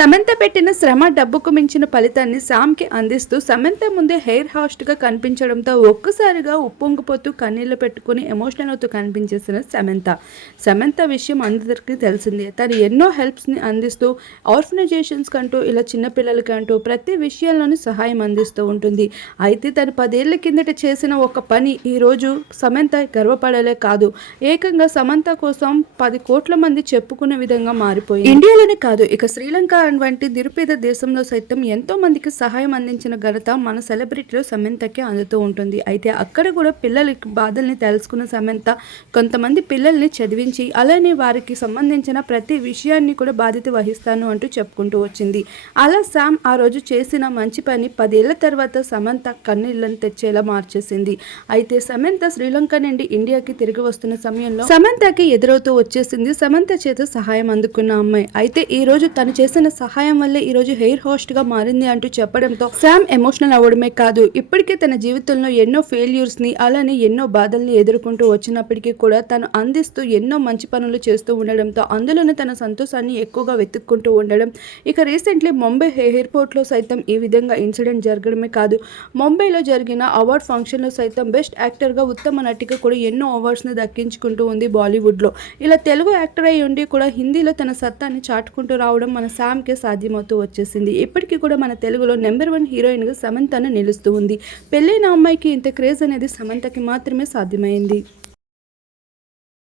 సమంత పెట్టిన శ్రమ డబ్బుకు మించిన ఫలితాన్ని సామ్కి అందిస్తూ సమంత ముందే హెయిర్ హాస్ట్గా కనిపించడంతో ఒక్కసారిగా ఉప్పొంగిపోతూ కన్నీళ్ళు పెట్టుకుని ఎమోషనల్ అవుతూ కనిపించేసిన సమంత. సమంత విషయం అందరికీ తెలిసిందే. తను ఎన్నో హెల్ప్స్ని అందిస్తూ ఆర్ఫనైజేషన్స్ కంటూ ఇలా చిన్నపిల్లలకి అంటూ ప్రతి విషయంలోనూ సహాయం అందిస్తూ ఉంటుంది. అయితే తను పదేళ్ళ కిందట చేసిన ఒక పని ఈరోజు సమంత గర్వపడలే కాదు. ఏకంగా సమంత కోసం పది కోట్ల మంది చెప్పుకునే విధంగా మారిపోయింది. ఇండియాలోనే కాదు ఇక శ్రీలంక వంటి నిరుపేద దేశంలో సైతం ఎంతో మందికి సహాయం అందించిన ఘనత మన సెలబ్రిటీలో సమంతకే అందుతూ ఉంటుంది. అయితే అక్కడ కూడా పిల్లల బాధల్ని తెలుసుకున్న సమంత కొంతమంది పిల్లల్ని చదివించి అలానే వారికి సంబంధించిన ప్రతి విషయాన్ని కూడా బాధ్యత వహిస్తాను అంటూ చెప్పుకుంటూ వచ్చింది. అలా శామ్ ఆ రోజు చేసిన మంచి పని పదేళ్ళ తర్వాత సమంత కన్నీళ్ళను తెచ్చేలా మార్చేసింది. అయితే సమంత శ్రీలంక నుండి ఇండియాకి తిరిగి వస్తున్న సమయంలో సమంతకి ఎదురవుతూ వచ్చేసింది సమంత చేత సహాయం అందుకున్న అమ్మాయి. అయితే ఈ రోజు తను చేసిన సహాయం వల్లే ఈ రోజు హెయిర్ హోస్ట్గా మారింది అంటూ చెప్పడంతో శామ్ ఎమోషనల్ అవ్వడమే కాదు ఇప్పటికే తన జీవితంలో ఎన్నో ఫెయిల్యూర్స్ని అలానే ఎన్నో బాధల్ని ఎదుర్కొంటూ వచ్చినప్పటికీ కూడా తను అందిస్తూ ఎన్నో మంచి పనులు చేస్తూ ఉండడంతో అందులోనే తన సంతోషాన్ని ఎక్కువగా వెతుక్కుంటూ ఉండడం. ఇక రీసెంట్లీ ముంబై ఎయిర్పోర్ట్లో సైతం ఈ విధంగా ఇన్సిడెంట్ జరగడమే కాదు ముంబైలో జరిగిన అవార్డ్ ఫంక్షన్లో సైతం బెస్ట్ యాక్టర్గా ఉత్తమ నటిగా కూడా ఎన్నో అవార్డ్స్ని దక్కించుకుంటూ ఉంది బాలీవుడ్లో ఇలా తెలుగు యాక్టర్ అయి ఉండి కూడా హిందీలో తన సత్తాన్ని చాటుకుంటూ రావడం మన శామ్కే సాధ్యమవుతూ వచ్చేసింది. ఇప్పటికీ కూడా మన తెలుగులో నెంబర్ వన్ హీరోయిన్గా సమంతను నిలుస్తూ ఉంది. పెళ్ళైన అమ్మాయికి ఇంత క్రేజ్ అనేది సమంతకి మాత్రమే సాధ్యమైంది.